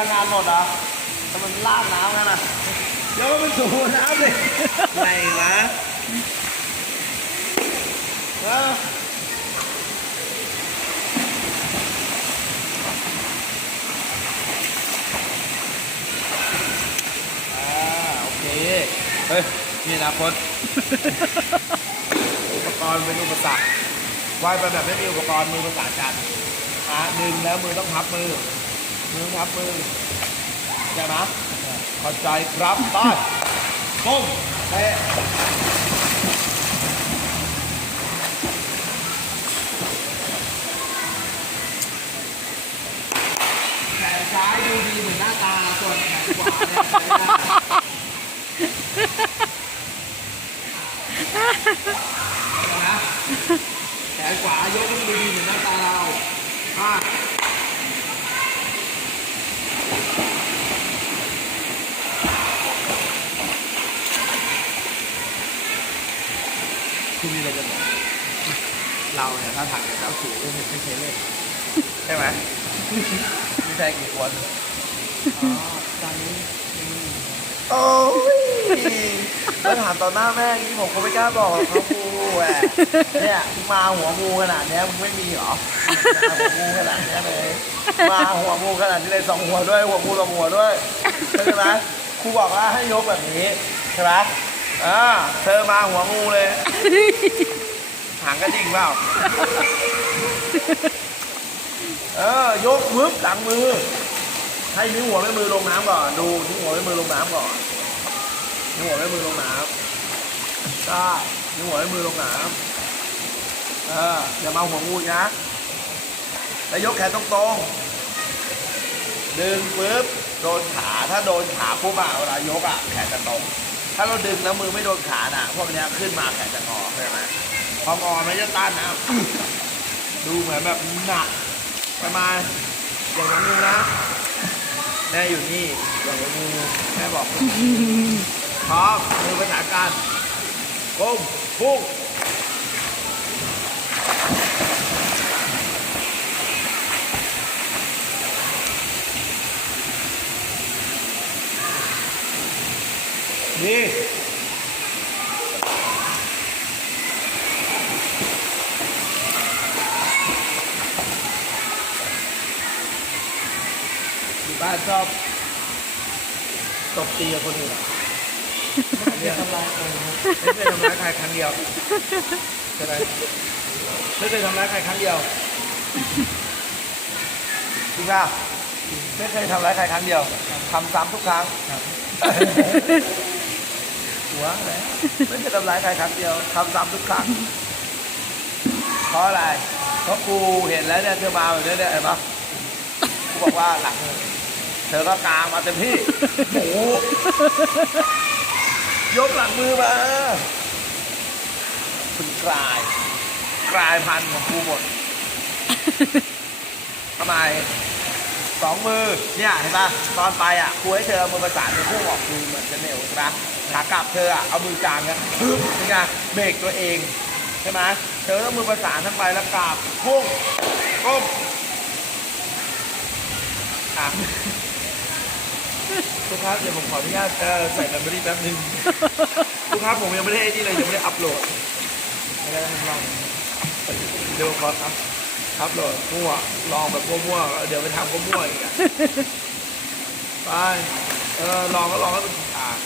ลังงานหมดเหรอแต่มันลากน้ำกันอะเดี๋ยวมันสูบน้ำเลยไงวะเอออ่าโอเค เฮ้ยนี่อนะคนอุปกรณ์เป็นอุปสรรคว่ายไปแบบไม่มีอุปกรณ์มือประสานกันอะดึงแล้วมือต้องพับมือ มือพับมือใช่ไหมเข้าใจครับต้อยก้มเตะแขนซ้ายดูดีเหมือนหน้าตา ส่วนแขนขวาเนี่ยใช้ไม่ได้นะแขนขวายกให้มันดูดีเหมือนหน้าตาเราอะ ที่นี่เราจะบอก เราเนี่ยถ้าทางกับเจ้าสูไม่ไม่ใช่เล่นใช่ไหมไม่ใช่กี่คนอ๋อตอนนี้โอ้ยถ้าถามต่อหน้าแม่อย่างนี้ผมคงไม่กล้าบอกหรอกครับครูแหวะเนี่ยมึงมาหัวงูขนาดเนี้ยมึงไม่มีเหรอมาหัวงูขนาดเนี้ยเลยมาหัวงูขนาดนี้เลยสองหัวด้วยหัวงูสองหัวด้วยใช่ไหมครูบอกว่าให้ยกแบบนี้ใช่ไหมอ่าเธอมาหัวงูเลย หางกระดิ่งเปล่า เออยกวึบหลังมือ ให้นิ้วหัวแม่มือลงน้ำก่อน ดูนิ้วหัวแม่มือลงน้ำก่อน นิ้วหัวแม่มือลงน้ำได้นิ้วหัวแม่มือลงน้ำเอออย่ามาหัวงูนะ แล้วยกแขนตรงๆ ดึงปุ๊บ โดนขา ถ้าโดนขาปุ๊บอะเวลายกอะแขนจะตรง ถ้าเราดึงแล้วมือไม่โดนขาน่ะ พวกเนี้ยขึ้นมาแขนจะงอใช่ไหมพองอไม่จะต้านนะดูเหมือนแบบหนักประมาณอย่างน้องงูนะแม่อยู่นี่อย่างน้องงูแม่บอกพร้อมมือภาษาการก้มพุ่ง นี่บ้านชอบตบตีกับคนอื่นอะไม่เคยทำร้ายใครไม่เคยทำร้ายใครครั้งเดียวใช่ไหมไม่เคยทำร้ายใครครั้งเดียวจริงป่ะไม่เคยทำร้ายใครครั้งเดียวทำซ้ำทุกครั้ง วไรไม่เคยทำร้ายใครครั้งเดียวทำซ้ำทุกครั้งเพราะอะไรเพราะกูเห็นแล้วเนี่ยเธอมาแบบนี้เนี่ยเห็นปะกูบอกว่าหลังเธอก็กางมาเต็มที่โอ้ยกหลังมือมาคุณกลาย กลายพันธุ์ของกูหมดทำไม สองมือเนี่ยเห็นปะตอนไปอะครูให้เธอเอามือประสานในพุ่งออกคือเหมือนจะเหนียวใช่ปะขากลับเธออะเอามือกลางกันปึ๊บเป็นไงเบรกตัวเองใช่ไหมเธอต้องมือประสานทั้งไปแล้วกลับพุ่งก้มอะทุกครับเดี๋ยวผมขออนุญาตเอ่อใส่แบตเตอรี่แป๊บนึงทุกครับผมยังไม่ได้ไอ้นี่เลยยังไม่ได้อัพโหลดไม่ได้ทำลองเดี๋ยวขอครับ อัพโหลดมั่วลองแบบมั่วๆเดี๋ยวไปทำก็มั่วอีกอะไปเออลองก็ลองให้มันอ่าน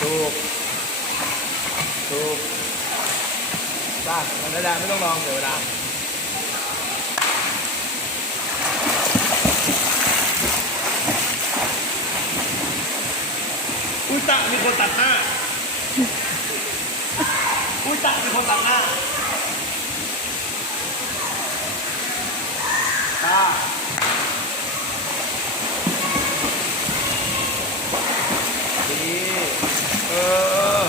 ถูกถูกได้ไม่ได้ไม่ต้องลองเดี๋ยวเวลาอุยตะมีคนตัดหน้า อุยตะมีคนตัดหน้าตาดีเออ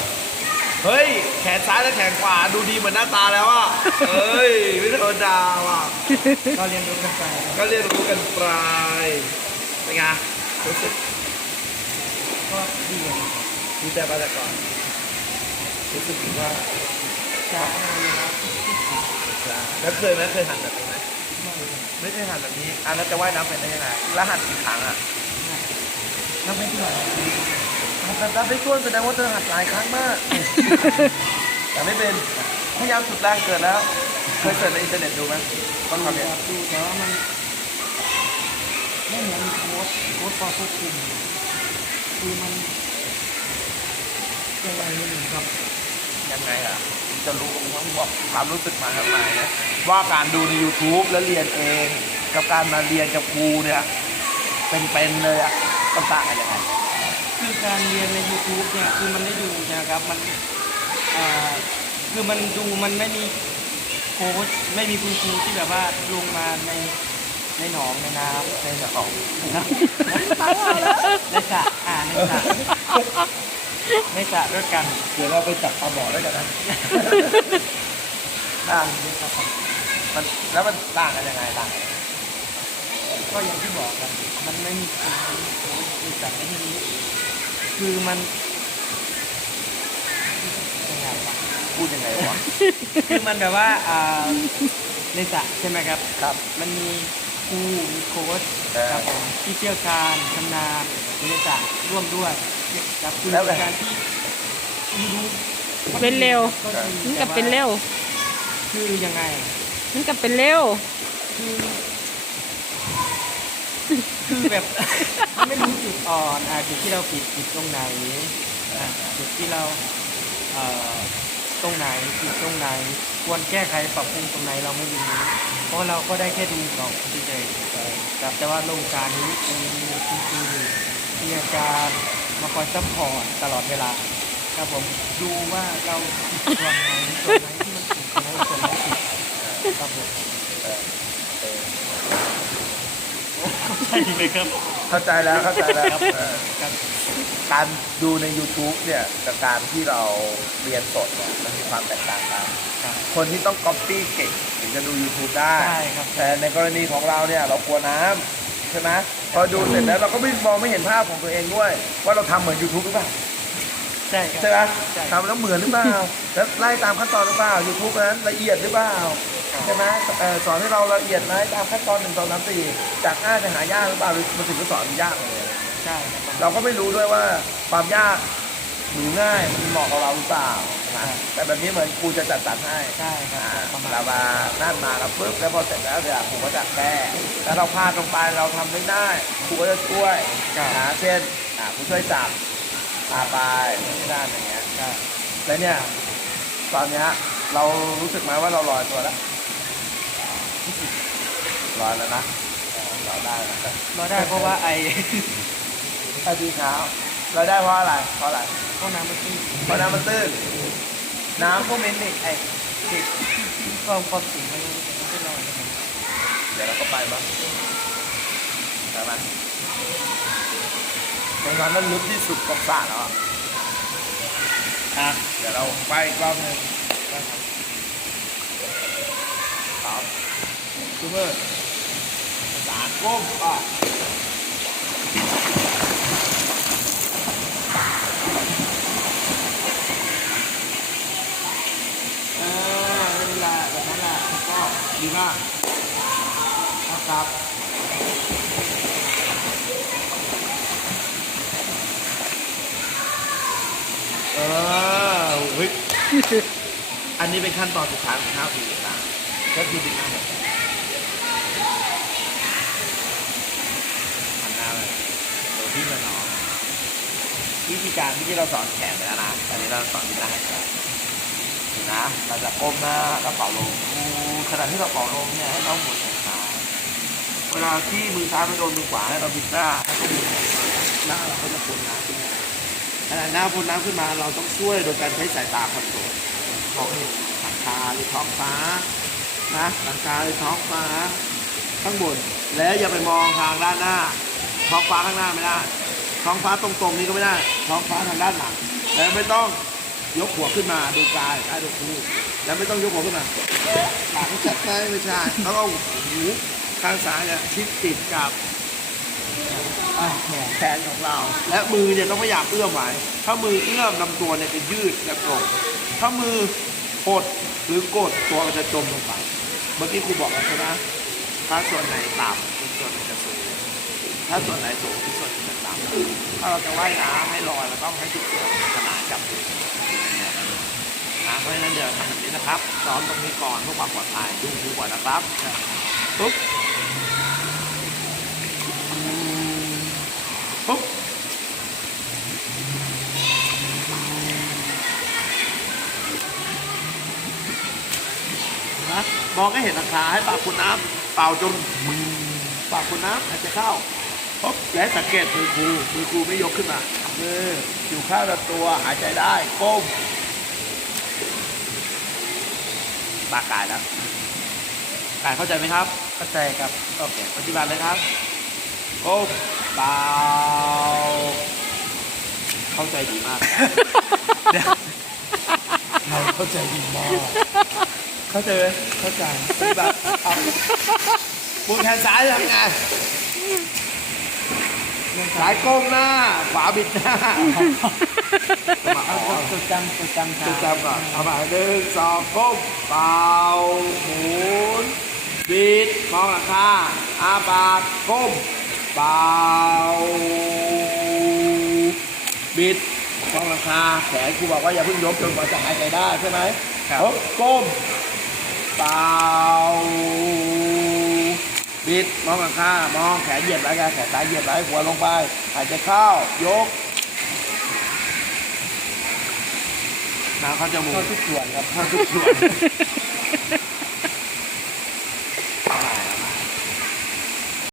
เฮ้ย แขนซ้ายและแขนขวาดูดีเหมือนหน้าตาแล้วอะ เฮ้ย ไม่ธรรมดาว่ะ ก็เรียนรู้กันไปก็เรียนรู้กันไปเป็นไงรู้สึกก็ดีดีใจมาแต่ก่อนรู้สึกว่า จากงาแล้วเคยไหมเคยหันแบบนี้ไหมไม่เคยหันแบบนี้อะแล้วจะว่ายน้ำเป็นได้ยังไงแล้วหันกี่ครั้งอะนับไม่ถ้วนแต่ถ้าได้ต้วนแสดงว่าเธอหัดหลายครั้งมากแต่ไม่เป็นพยายามสุดแรงเกิดแล้ว เคยเสิร์ชในอินเทอร์เน็ตดูไหมว่าเขาเนี่ยดูแต่ว่ามันไม่เหมือนโค้ดโค้ดพอควบคุมคือมันยังไงนิดหนึ่งครับ ยังไงอะจะรู้ว่าบอกความรู้สึกมาทำไมนะว่าการดูใน YouTube แล้วเรียนเอง กับการมาเรียนกับครูเนี่ย เป็นๆเลยอะมันต่างกันยังไงคือการเรียนใน YouTube เนี่ยคือมันได้ดูนะครับมันอ่าคือมันดูมันไม่มีโค้ชไม่มีคุณครูที่แบบว่าลงมาในในหนองในน้ำในสระนะครับในสระอ่าในสระ ในสระด้วยกัน เดี๋ยวเราไปจับปลาบ่อด้วยกันนะ ต่างมันแล้วมันต่างกันยังไงต่างกันก็อย่างที่บอกกันมันไม่มีคุณครูในสระในที่นี้ คือมันยังไงวะพูดยังไงวะคือมันแบบว่าอ่าในสระใช่ไหมครับ ครับ มันมีครูมีโค้ชเออครับผมที่เชี่ยวชาญชำนาญอยู่ในสระร่วมด้วย ครับคือแล้วไง การที่รู้เป็นเร็ว ก็ดีมันแต่ก็ว่าเป็นเร็ว คือยังไง มันก็เป็นเร็ว คือคือแบบ มันไม่รู้จุดอ่อนอะจุดที่เราผิดผิดตรงไหนอะจุดที่เราเอ่อตรงไหนผิดตรงไหน ควรแก้ไขปรับปรุงตรงไหนเราไม่รู้เพราะเราก็ได้แค่ดูสองเฉยๆครับแต่ว่าโรงการนี้มีคุณครูมีอาจารย์ มาคอยซัพพอร์ตตลอดเวลา ครับผมดูว่าเราผิดตรงไหนตรงไหนที่มันผิดตรงไหนส่วนไหนผิดครับผมใช่ไหมครับเข้าใจแล้วเข้าใจแล้วครับเออครับการดูใน YouTube เนี่ยกับการที่เราเรียนสดเนี่ยมันมีความแตกต่างกัน ครับ คนที่ต้อง copy เก่งถึงจะดู YouTube ได้ ใช่ครับ แต่ในกรณีของเราเนี่ยเรากลัวน้ำใช่ไหมพอดูเสร็จแล้วเราก็ไม่มองไม่เห็นภาพของตัวเองด้วย ว่าเราทำเหมือน YouTube หรือเปล่าใช่ครับใช่ไหมใช่ ทำแล้วเหมือนหรือเปล่าแล้วไล่ตามขั้นตอนหรือเปล่า YouTube นั้นละเอียดหรือเปล่าใช่ไหมเอ่อสอนให้เราละเอียดไหมตามขั้นตอนหนึ่งสองสามสี่จากง่ายไปหายากหรือเปล่าหรือมันถึงจะสอนยากเลย ใช่ครับเราก็ไม่รู้ด้วยว่าความยาก หรือง่ายมันเหมาะกับเราหรือเปล่านะแต่แบบนี้เหมือนครูจะจัดสรรให้ใช่ครัอ่าบประมาณเรามานั่นมาแล้วปุ๊บแล้วพอเสร็จแล้วเดี๋ยวครูก็จะแก้แล้วเราพลาดลงไปเราทำไม่ได้ครูก็จะช่วยนะเช่นอ่าครูช่วยจับพาไปไม่ได้อย่างเงี้ยใช่แล้วเนี่ยตอนเนี้ยเรารู้สึกไหมว่าเราลอยตัวแล้วลอยแล้วนะลอยได้แล้วเราได้เพราะว่าไอ้ถ้าดีเช้า เราได้เพราะอะไร เพราะอะไร ห้องน้ำมันตื้นเพราะน้ำมันตื้น น้ำก็เหม็นนี่ไอ้ติดความความสูงมันมันไม่ลอยนะครับเดี๋ยวเราก็ไปบ้างใช่ไหมตรงนั้นนั้นลึกที่สุดของสระแล้วอะอะเดี๋ยวเราไปอีกรอบหนึ่งครับซูเปอร์สารก้มอะเออเวลาแบบนั้นแหละก็ ดีมากนะครับเออเฮ้ยอันนี้เป็นขั้นตอนสุดท้ายของข้าวผีต่างก็คือเป็นหน้าแบบหันหน้าเลยโดยที่มันนอวิธีการที่เราสอนแขนไปแล้วนะ ตอนนี้เราสอนที่หน้าหายใจดู นะ เราจะก้มหน้าแล้วเป่าลมอู้ขณะที่เราเป่าลมเนี่ยให้เราหมุนแขนซ้ายเวลาที่มือซ้ายไปโดนมือขวาให้เราบิดหน้าแล้วก็หมุนหน้าเราก็จะพ้นน้ำขึ้นมาขณะหน้าพ้นน้ำขึ้นมาเราต้องช่วยโดยการใช้สายตาคอนโทรลมองเห็นหลังคาหรือท้องฟ้านะหลังคาหรือท้องฟ้า ข้างบนแล้วอย่าไปมองทางด้านหน้า ท้องฟ้าข้างหน้าไม่ได้ท้องฟ้าตรงๆนี้ก็ไม่ได้ ท้องฟ้าทางด้านหลังแล้วไม่ต้อง ยกหัวขึ้นมาดูกายใต้ดูคูแล้วไม่ต้องยกหัวขึ้นมาหลังชัดไหมไม่ใช่ต้องเอาหูข้างซ้ายเนี่ยชิดติดกับแขนของเรา และมือเนี่ยต้องพยายามเอื้อมไว้ถ้ามือเอื้อมลำตัวเนี่ยจะยืดและตรงถ้ามือหดหรือกดตัวมันจะจมลงไป เมื่อกี้ครูบอกแล้วใช่ไหมถ้าส่วนไหนต่ำส่วนไหนจะสูง ถ้าส่วนไหนสูงอีกส่วนหนึงจะต่ำถ้าเราจะว่ายน้ำให้ลอยเราต้องให้จุดเดียวขนาดจับนะเพราะฉะนั้นเดี๋ยวทำแบบนี้นะครับ ซ้อมตรงนี้ก่อนเพื่อความปลอดภัยดูครูก่อนะครับปุ๊บปุ๊บนะมองให้เห็นราคาให้ปากคุณน้ำเป่าจนปากคุณน้ำอาจจะเข้า ปุ๊บและสังเกตมือครูมือครูไม่ยกขึ้นมามืออยู่ข้างลำตัวหายใจได้ก้มปากกายแล้วกายเข้าใจไหมครับเข้าใจครับโอเคปฏิบัติเลยครับก้มเบาเข้าใจดีมากเดี๋ยวเราเข้าใจดีมากเข้าใจไหมเข้าใจปฏิบัติเอามือแขนซ้ายทำไง ซ้ายก้มหน้า ขวาบิดหน้ามาเอาเอาจดจำจดจำจะจำก่อนเอามาหนึ่งสองก้มเบาหมุนบิดมองหลังคาอาปากก้มเบาบิดมองหลังคาแขนครูบอกว่าอย่าเพิ่งยกจนกว่าจะหายใจได้ใช่ไหมครับก้มเบา บิดมองหลังคามองแขนเหยียดไว้ไงแขนซ้ายเหยียดไว้หัวลงไปหายใจเข้ายกน้ำเข้าจมูกเข้าทุกส่วนครับเข้าทุกส่วน